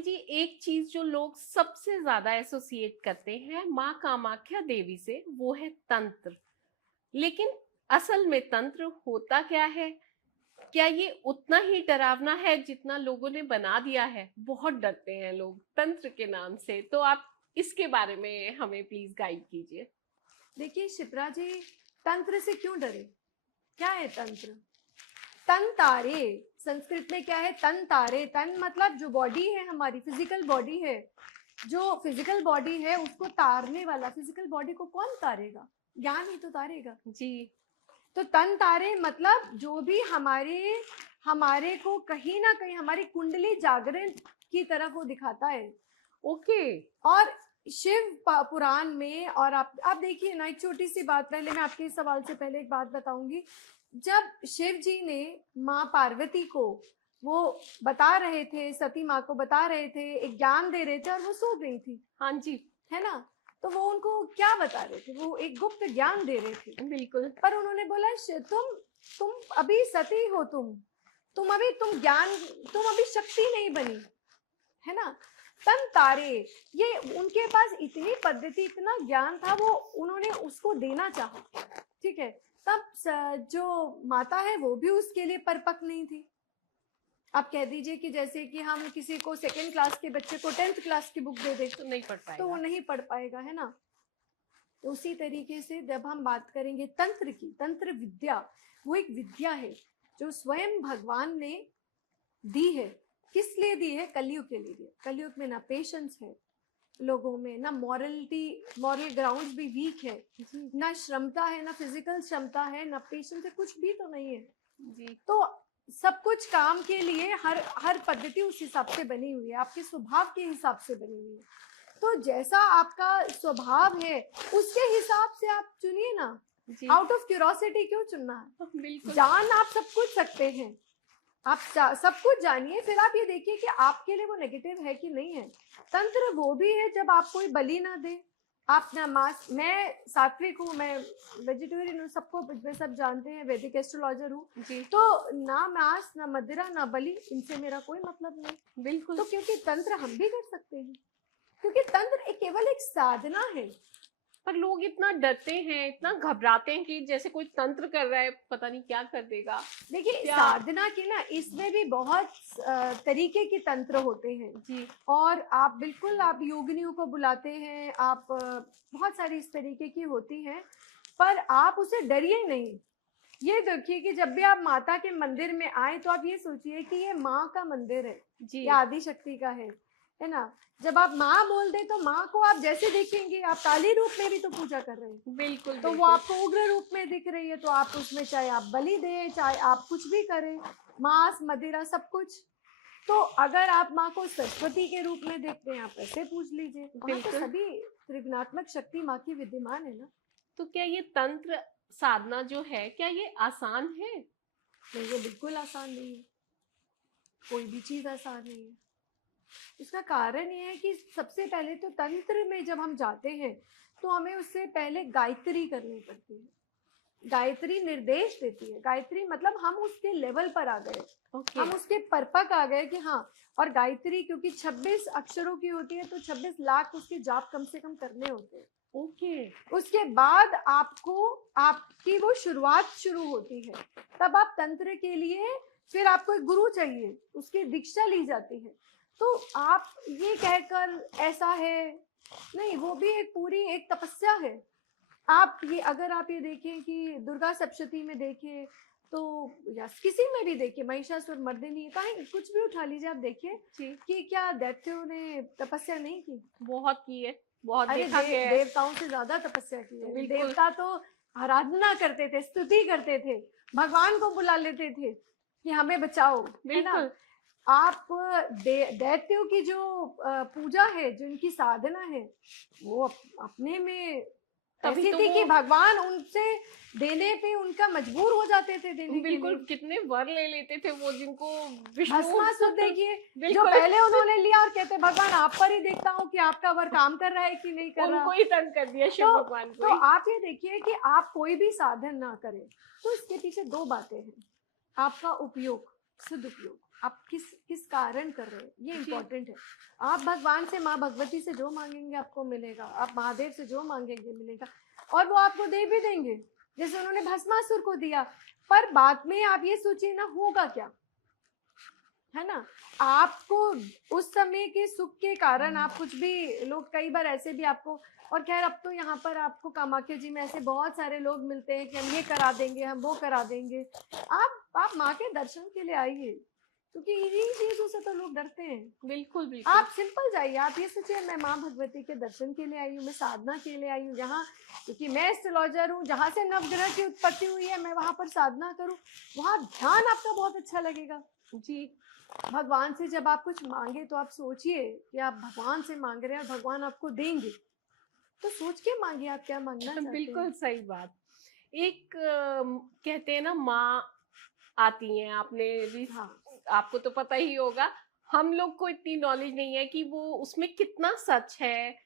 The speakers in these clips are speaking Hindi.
स्वाति जी, एक चीज जो लोग सबसे ज्यादा एसोसिएट करते हैं माँ कामाख्या देवी से, वो है तंत्र। लेकिन असल में तंत्र होता क्या है? क्या ये उतना ही डरावना है जितना लोगों ने बना दिया है? बहुत डरते हैं लोग तंत्र के नाम से, तो आप इसके बारे में हमें प्लीज गाइड कीजिए। देखिए शिप्रा जी, तंत्र से क्यों डरे? क्या है तंत्र? तन तारे, संस्कृत में क्या है? तन तारे। तन मतलब जो बॉडी है, हमारी फिजिकल बॉडी है। जो फिजिकल बॉडी है उसको तारने वाला, फिजिकल बॉडी को कौन तारेगा? ज्ञान ही तो तारेगा जी। तो तन तारे मतलब जो भी हमारे हमारे को कहीं ना कहीं हमारी कुंडली जागरण की तरफ वो दिखाता है। ओके। और शिव पुराण में, और आप देखिए ना, एक छोटी सी बात, पहले मैं आपके सवाल से पहले एक बात बताऊंगी। जब शिव जी ने माँ पार्वती को वो बता रहे थे, सती माँ को बता रहे थे, एक ज्ञान दे रहे थे, और वो सो गई थी, हाँ जी। है ना? तो वो उनको क्या बता रहे थे? वो एक गुप्त ज्ञान दे रहे थे। बिल्कुल। पर उन्होंने बोला, तुम अभी सती हो, तुम अभी तुम अभी शक्ति नहीं बनी, है ना? तन तारे, ये उनके पास इतनी पद्धति, इतना ज्ञान था, वो उन्होंने उसको देना चाहा। ठीक है, तब जो माता है वो भी उसके लिए परिपक्व नहीं थी। आप कह दीजिए कि जैसे कि हम किसी को सेकेंड क्लास के बच्चे को 10th क्लास की बुक दे दे तो नहीं पढ़ पाएगा, तो वो नहीं पढ़ पाएगा, है ना? तो उसी तरीके से जब हम बात करेंगे तंत्र की, तंत्र विद्या वो एक विद्या है जो स्वयं भगवान ने दी है। किस लिए दी है? कलयुग के लिए दी है। कलयुग में ना पेशेंस है लोगों में, ना मॉरल ग्राउंड्स भी वीक है, ना क्षमता है, ना फिजिकल क्षमता है, ना पेशेंस है, कुछ भी तो नहीं है जी। तो सब कुछ काम के लिए हर पद्धति उस हिसाब से बनी हुई है, आपके स्वभाव के हिसाब से बनी हुई है। तो जैसा आपका स्वभाव है उसके हिसाब से आप चुनिए ना। आउट ऑफ क्यूरोसिटी क्यों चुनना है? बिल्कुल। जान आप सब कुछ सकते हैं, आप सब कुछ जानिए, फिर आप ये देखिए कि आपके लिए वो नेगेटिव है कि नहीं है। तंत्र वो भी है जब आप कोई बलि ना दे, आप ना मांस, मैं सात्विक हूँ, मैं वेजिटेरियन हूँ, सबको मैं सब जानते हैं, वैदिक एस्ट्रोलॉजर हूँ जी। तो ना मांस, ना मदिरा, ना बलि, इनसे मेरा कोई मतलब नहीं। बिल्कुल। तो क्योंकि तंत्र हम भी कर सकते हैं, क्योंकि तंत्र केवल एक साधना है। पर लोग इतना डरते हैं, इतना घबराते हैं कि जैसे कोई तंत्र कर रहा है, पता नहीं क्या कर देगा। देखिए साधना की ना, इसमें भी बहुत तरीके के तंत्र होते हैं जी। और आप बिल्कुल, आप योगिनियों को बुलाते हैं, आप बहुत सारी इस तरीके की होती हैं, पर आप उसे डरिए नहीं। ये देखिए कि जब भी आप माता के मंदिर में आए तो आप ये सोचिए कि ये माँ का मंदिर है जी, या आदि शक्ति का है ना? जब आप माँ बोल दे तो माँ को आप जैसे देखेंगे, आप काली रूप में भी तो पूजा कर रहे हैं। बिल्कुल। तो वो आपको उग्र रूप में दिख रही है, तो आप उसमें चाहे आप बलि दें, चाहे आप कुछ भी करें, मांस मदिरा सब कुछ। तो अगर आप माँ को सरस्वती के रूप में देखते हैं, आप ऐसे पूछ लीजिए, वहाँ तो सभी त्रिगुणात्मक शक्ति माँ की विद्यमान है ना। तो क्या ये तंत्र साधना जो है, क्या ये आसान है? नहीं, ये बिल्कुल आसान नहीं है, कोई भी चीज आसान नहीं है। इसका कारण ये है कि सबसे पहले तो तंत्र में जब हम जाते हैं तो हमें उससे पहले गायत्री करनी पड़ती है। गायत्री निर्देश देती है, गायत्री मतलब हम उसके लेवल पर आ गए, हम उसके परपक आ गए कि हाँ। और गायत्री क्योंकि 26 अक्षरों की होती है तो 26 लाख उसके जाप कम से कम करने होते हैं। उसके बाद आपकी वो शुरुआत शुरू होती है, तब आप तंत्र के लिए, फिर आपको एक गुरु चाहिए, उसकी दीक्षा ली जाती है। तो आप ये कहकर ऐसा है नहीं, वो भी एक पूरी एक तपस्या है। आप ये, अगर आप ये देखें कि दुर्गा सप्तशती में देखें, तो या किसी में भी देखिए, महिषासुर मर्दिनी, कहीं कुछ भी उठा लीजिए, आप देखिए कि क्या दैत्यों ने तपस्या नहीं की? बहुत की है, बहुत अरे देखा गया है। देवताओं से ज्यादा तपस्या की है। देवता तो आराधना करते थे, स्तुति करते थे, भगवान को बुला लेते थे कि हमें बचाओ, है ना? आप दैत्यों की जो पूजा है, जो इनकी साधना है, वो अपने में ऐसी थी कि भगवान उनसे देने पे उनका मजबूर हो जाते थे देने के लिए। कितने वर ले लेते थे वो, जिनको भस्मासुर देखिए, जो पहले उन्होंने लिया और कहते भगवान आप पर ही देखता हूँ कि आपका वर काम कर रहा है कि नहीं कर रहा। उनको ही तंग कर दिया शिव भगवान को। तो आप ये देखिए कि आप कोई भी साधन ना करें तो इसके पीछे दो बातें हैं, आपका उपयोग, सदुपयोग। आप किस किस कारण कर रहे हैं, ये जी। इम्पोर्टेंट है। आप भगवान से, माँ भगवती से जो मांगेंगे आपको मिलेगा, आप महादेव से जो मांगेंगे मिलेगा, और वो आपको दे भी देंगे, जैसे उन्होंने भस्मासुर को दिया। पर बाद में आप ये सोचिए ना, होगा क्या, है ना। आपको उस समय के सुख के कारण आप कुछ भी, लोग कई बार ऐसे भी आपको, और खैर अब तो यहाँ पर आपको कामाख्या जी में ऐसे बहुत सारे लोग मिलते हैं कि हम ये करा देंगे, हम वो करा देंगे। आप माँ के दर्शन के लिए आइए, क्योंकि इन्हीं चीजों से तो लोग डरते हैं। बिल्कुल बिल्कुल। आप सिंपल जाइए, आप ये सोचिए मैं माँ भगवती के दर्शन के लिए आई हूँ, मैं साधना के लिए आई हूँ यहाँ, क्योंकि मैं एस्ट्रोलॉजर हूँ, जहाँ से नवग्रह की उत्पत्ति हुई है, मैं वहां पर साधना करूँ, वहां ध्यान आपका बहुत अच्छा लगेगा। जी। भगवान से जब आप कुछ मांगे तो आप सोचिए कि आप भगवान से मांग रहे हैं और भगवान आपको देंगे, तो सोच के मांगिए आप क्या मांगना चाहते हैं। बिल्कुल सही बात। एक कहते हैं ना, माँ आती हैं, आपने भी, हाँ, आपको तो पता ही होगा, हम लोग को इतनी नॉलेज नहीं है कि वो उसमें कितना सच है,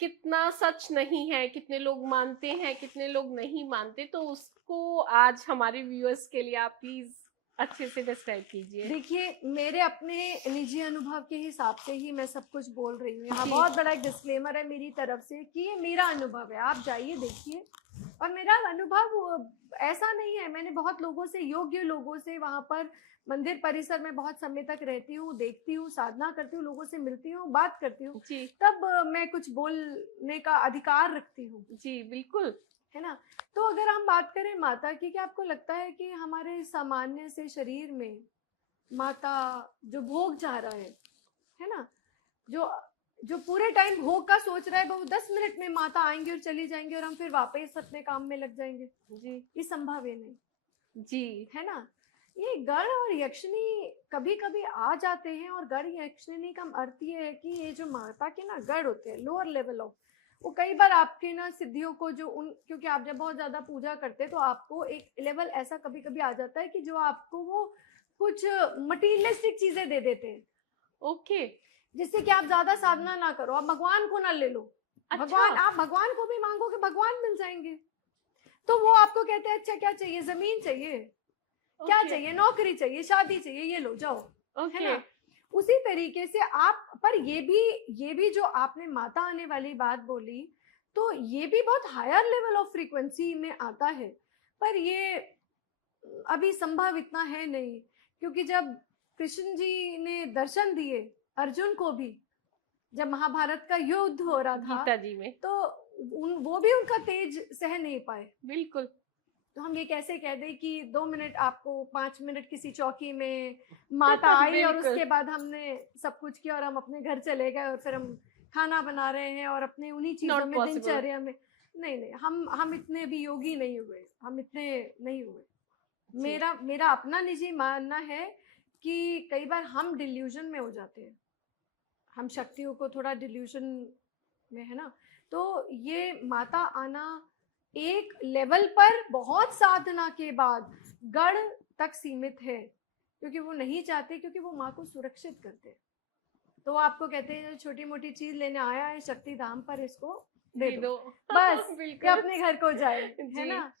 कितना सच नहीं है, कितने लोग मानते हैं, कितने लोग नहीं मानते। तो उसको आज हमारे व्यूअर्स के लिए आप प्लीज अच्छे से डिस्क्राइब कीजिए। देखिए मेरे अपने निजी अनुभव के हिसाब से ही मैं सब कुछ बोल रही हूँ यहाँ। जी। बहुत बड़ा एक डिस्क्लेमर है मेरी तरफ से कि ये मेरा अनुभव है, आप जाइए देखिए। और मेरा अनुभव ऐसा नहीं है, मैंने बहुत लोगों से, योग्य लोगों से, वहाँ पर मंदिर परिसर में बहुत समय तक रहती हूँ, देखती हूँ, साधना करती हूँ, लोगों से मिलती हूँ, बात करती हूँ, जी। तब मैं कुछ बोलने का अधिकार रखती हूँ, जी बिल्कुल। है ना। तो अगर हम बात करें माता की, क्या आपको लगता है कि हमारे सामान्य से शरीर में माता जो भोग चाह रहा है ना, जो जो पूरे टाइम भोग का सोच रहा है, वो 10 मिनट में माता आएंगी और चली जाएंगी और हम फिर वापस अपने काम में लग जाएंगे? जी। ये संभव है नहीं, जी। है ना। ये गण और यक्षिणी कभी कभी आ जाते हैं, और गण यक्षिणी का अर्थ ये है कि ये जो माता के ना गण होते हैं, लोअर लेवल ऑफ, वो कई बार आपके ना सिद्धियों को जो उन, क्योंकि आप जब बहुत ज्यादा पूजा करते हैं तो आपको एक लेवल ऐसा कभी कभी आ जाता है कि जो आपको वो कुछ मटीरियलिस्टिक चीजें दे देते हैं, ओके। जिससे कि आप ज्यादा साधना ना करो, आप भगवान को ना ले लो। अच्छा। भगवान, आप भगवान को भी मांगोगे, भगवान मिल जाएंगे। तो वो आपको कहते हैं अच्छा क्या चाहिए, जमीन चाहिए, क्या ओके। चाहिए, नौकरी चाहिए, शादी चाहिए, ये लो जाओ, है ओके। ना। उसी तरीके से आप, पर ये भी जो आपने माता आने वाली बात बोली, तो ये भी बहुत हायर लेवल ऑफ फ्रीक्वेंसी में आता है, पर ये अभी संभव इतना है नहीं, क्योंकि जब कृष्ण जी ने दर्शन दिए अर्जुन को भी, जब महाभारत का युद्ध हो रहा था, गीता जी में। तो वो भी उनका तेज सह नहीं पाए। बिल्कुल। तो हम ये कैसे कह दें कि 2 मिनट आपको, 5 मिनट किसी चौकी में माता आई और बिल्कुल। उसके बाद हमने सब कुछ किया और हम अपने घर चले गए और फिर हम खाना बना रहे हैं और अपने उन्हीं चीजों Not में, possible. दिनचर्या में। नहीं नहीं, हम इतने भी योगी नहीं हुए, हम इतने नहीं हुए। जी। मेरा अपना निजी मानना है कि कई बार हम डिल्यूजन में हो जाते हैं, हम शक्तियों को थोड़ा डिल्यूजन में, है ना। तो ये माता आना एक लेवल पर बहुत साधना के बाद गढ़ तक सीमित है, क्योंकि वो नहीं चाहते, क्योंकि वो माँ को सुरक्षित करते हैं। तो वो आपको कहते हैं छोटी मोटी चीज लेने आया है शक्ति धाम पर, इसको दे दो, बस ये बिल्कुल। अपने घर को जाए, है जी। ना।